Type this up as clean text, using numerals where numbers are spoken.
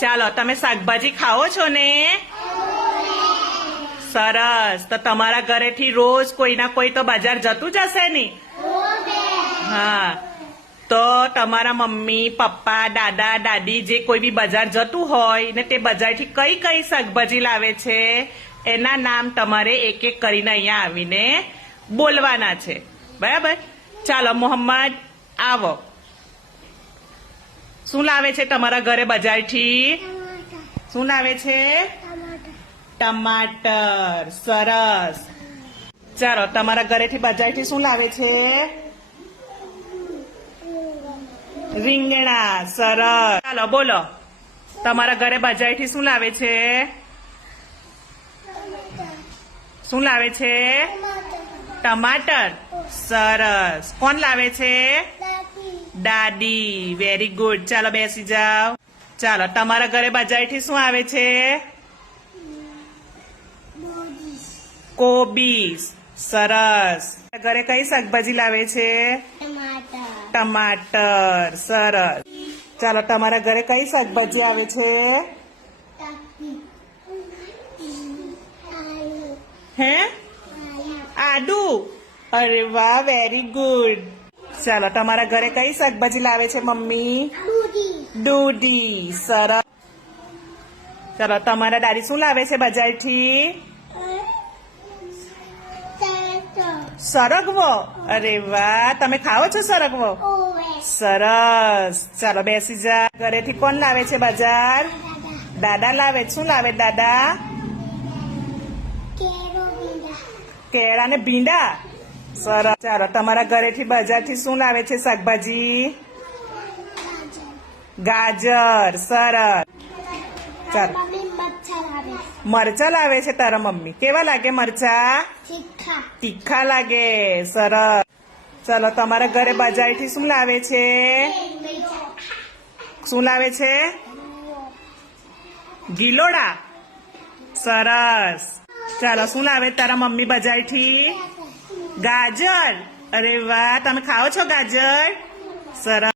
ચાલો તમે શાકભાજી ખાઓ છો ને? સરસ. તો તમારા ઘરેથી રોજ કોઈ ના કોઈ તો બજાર જતું જ હશે ને? હા. તો તમારા મમ્મી પપ્પા દાદા દાદી જે કોઈ બી બજાર જતું હોય ને તે બજારથી કઈ કઈ શાકભાજી લાવે છે એના નામ તમારે એક એક કરીને અહીંયા આવીને બોલવાના છે. બરાબર? ચાલો મોહમ્મદ આવો. શું લાવે છે તમારા ઘરે બજારથી? શું લાવે છે? ટમાટર. સરસ. ચાલો તમારા ઘરેથી બજારથી શું લાવે છે? રીંગણા. સરસ. ચાલો બોલો તમારા ઘરે બજારથી શું લાવે છે? શું લાવે છે? ટમાટર. સરસ. કોણ લાવે છે? દાદી. Very good. ચાલો બેસી જાઓ. ચાલો તમારા ઘરે બજારથી શું આવે છે? કોબીસ. સરસ. ઘરે કઈ શાકભાજી લાવે છે? ટમાટર. સરસ. ચાલો તમારા ઘરે કઈ શાકભાજી આવે છે? હે? આદુ. અરે વાહ, વેરી ગુડ. ચાલો તમારા ઘરે કઈ શાકભાજી લાવે છે મમ્મી? દૂધી. સરસ. ચાલો તમારા દાદી શું લાવે છે બજારથી? સરગવો. અરે વાહ, તમે ખાઓ છો સરગવો? સરસ. ચાલો બેસી જા. ઘરેથી કોણ લાવે છે બજાર? દાદા લાવે. શું લાવે દાદા? કેળા ને ભીંડા. સરસ. ચાલો તમારા ઘરેથી બજારથી શું લાવે છે શાકભાજી? ગાજર. સરસ. ચાલો મરચા લાવે છે તારા મમ્મી. કેવા લાગે મરચા? તીખા લાગે. સરસ. ચાલો તમારા ઘરે બજારથી શું લાવે છે? શું લાવે છે? ગિલોડા. સરસ. ચાલો શું લાવે તારા મમ્મી બજારથી? ગાજર. અરે વાહ, તમે ખાઓ છો ગાજર? સરસ.